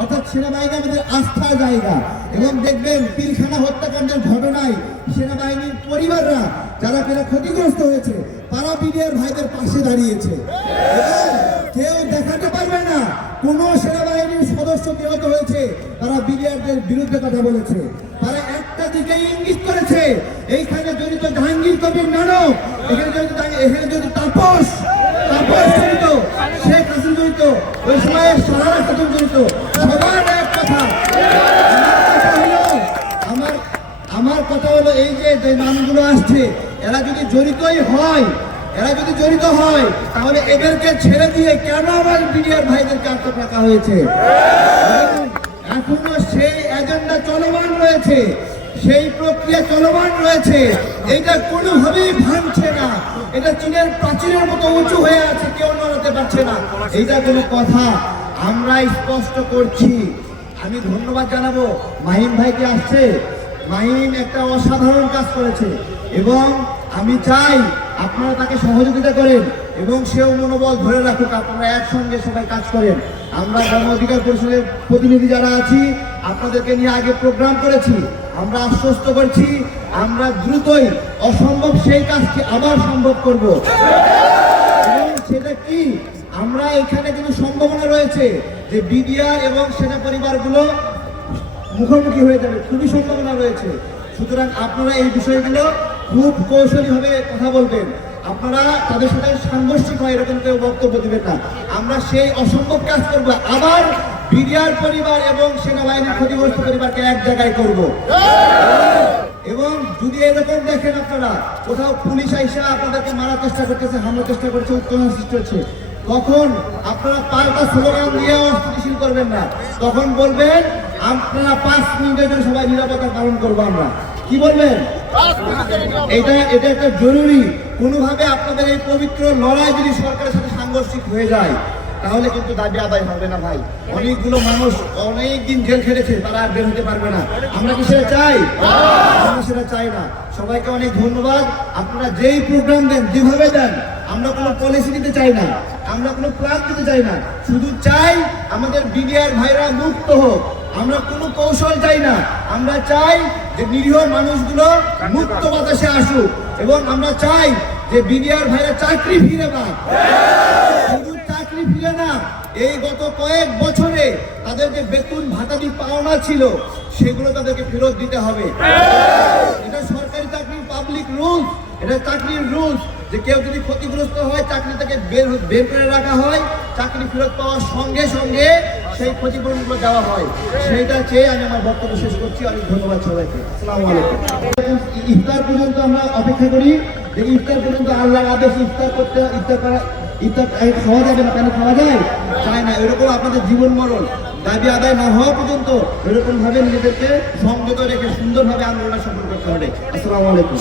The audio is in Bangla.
অর্থাৎ সেনাবাহিনী আমাদের আস্থার জায়গা। এবং দেখবেন পিলখানা হত্যাকাণ্ডের ঘটনায় সেনাবাহিনীর পরিবাররা যারা কিনা ক্ষতিগ্রস্ত হয়েছে তারা বিডিআর ভাইদের পাশে দাঁড়িয়েছে। এবং কেউ দেখাতে পারবে না কোনো সেনাবাহিনীর সদস্য নিহত হয়েছে তারা বিডিআরদের বিরুদ্ধে কথা বলেছে। তারা একটা দিকে ইঙ্গিত করেছে, এইখানে জড়িত জাহাঙ্গীর কবির নানক, এখানে যদি তাপস জড়িত, শেখ হাসিনা জড়িত, ওই সময় সাহারা খাতুন জড়িত। সবার এক কথা, আমার কথা হলো এই যে নামগুলো আসছে এরা যদি জড়িত হয় তাহলে এদেরকে ছেড়ে দিয়ে কেন আমার বিডিআর ভাইদেরকে আটক রাখা হয়েছে? এখনো সেই এজেন্ডা চলমান রয়েছে, সেই প্রক্রিয়া চলমান রয়েছে। এটা কোনোভাবেই ভাঙছে না, এটা চীনের প্রাচীরের মতো উঁচু হয়ে আছে, কেউ নড়াতে পারছে না। এইটা কোনো কথা? আমরা স্পষ্ট করছি। আমি ধন্যবাদ জানাবো মাহিম ভাইকে, আসছে। মাহিম একটা অসাধারণ কাজ করেছে এবং আমি চাই আপনারা তাকে সহযোগিতা করেন এবং সেও মনোবল ধরে রাখুক। আপনারা একসঙ্গে সবাই কাজ করেন। আমরা গণ অধিকার পরিষদের প্রতিনিধি যারা আছি আপনাদেরকে নিয়ে আগে প্রোগ্রাম করেছি। আমরা আশ্বস্ত করছি আমরা দ্রুতই অসম্ভব সেই কাজটি আবার সম্ভব করব। এবং সেটা কি, আমরা এখানে কিন্তু সম্ভাবনা রয়েছে যে বিডিআর এবং সেনা পরিবারগুলো মুখোমুখি হয়ে যাবে, খুবই সম্ভাবনা রয়েছে। সুতরাং আপনারা এই বিষয়গুলো খুব কৌশলীভাবে কথা বলবেন। আপনারা তাদের সাথে সাংঘর্ষিক হয় এরকম কেউ বক্তব্য দেবেন না। আমরা সেই অসম্ভব কাজ করব, আবার বিডিআর পরিবার এবং সেনাবাহিনীর ক্ষতিগ্রস্ত পরিবারকে এক জায়গায় করব। এবং যদি এরকম দেখেন আপনারা কোথাও পুলিশ আইসা আপনাদেরকে মারার চেষ্টা করতেছে, হামলার চেষ্টা করছে, উত্তেজনা সৃষ্টি হচ্ছে, তখন আপনারা পাল্টা স্লোগান দিয়ে অস্থিতিশীল করবেন না। তখন বলবেন আপনারা 5 মিনিটের জন্য সবাই নিরাপত্তা পালন করবো। আমরা কি বলবেন? এটা একটা জরুরি। কোনোভাবে আপনাদের এই পবিত্র লড়াই যদি সরকারের সাথে সাংঘর্ষিক হয়ে যায় তাহলে কিন্তু দাবি আদায় হবে না ভাই। অনেকগুলো মানুষ অনেক দিন জেল খেটেছে, তারা আর বের হতে পারবে না। আমরা কি সেটা চাই? আমরা সেটা চাই না। সবাইকে অনেক ধন্যবাদ। আপনারা যেই প্রোগ্রাম দেন, যেভাবে দেন, আমরা কোনো পলিসি দিতে চাই না, আমরা কোনো প্ল্যান দিতে চাই না। শুধু চাই আমাদের বিডিআর ভাইরা মুক্ত হোক। আমরা কোনো কৌশল চাই না, আমরা চাই যে নিরীহ মানুষগুলো মুক্ত বাতাসে আসুক। এবং আমরা চাই যে বিডিআর ভাইরা চাকরি ফিরে পাক। শুধু চাকরি ফিরে না, এই গত কয়েক বছরে তাদের যে বেতন ভাতাদি পাওনা ছিল সেগুলো তাদেরকে ফেরত দিতে হবে। এটা সরকারি চাকরির পাবলিক রুলস, এটা চাকরির রুলস যে কেউ যদি ক্ষতিগ্রস্ত হয় চাকরি থেকে বের করে রাখা হয়, চাকরি ফেরত পাওয়ার সঙ্গে সঙ্গে সেই ক্ষতিপূরণগুলো দেওয়া হয়। সেইটা চেয়ে আমি আমার বক্তব্য শেষ করছি। অনেক ধন্যবাদ সবাইকে। আসসালামু আলাইকুম। ইফতার পর্যন্ত আমরা অপেক্ষা করি যে ইফতার পর্যন্ত আল্লাহর আদেশ ইফতার খাওয়া যাবে না, কেন খাওয়া যায়? চায় না। এরকম আপনাদের জীবন মরণ দাবি আদায় না হওয়া পর্যন্ত এরকম ভাবে নিজেদেরকে সংযত রেখে সুন্দরভাবে আন্দোলন সফল করতে হবে। আসসালামু আলাইকুম।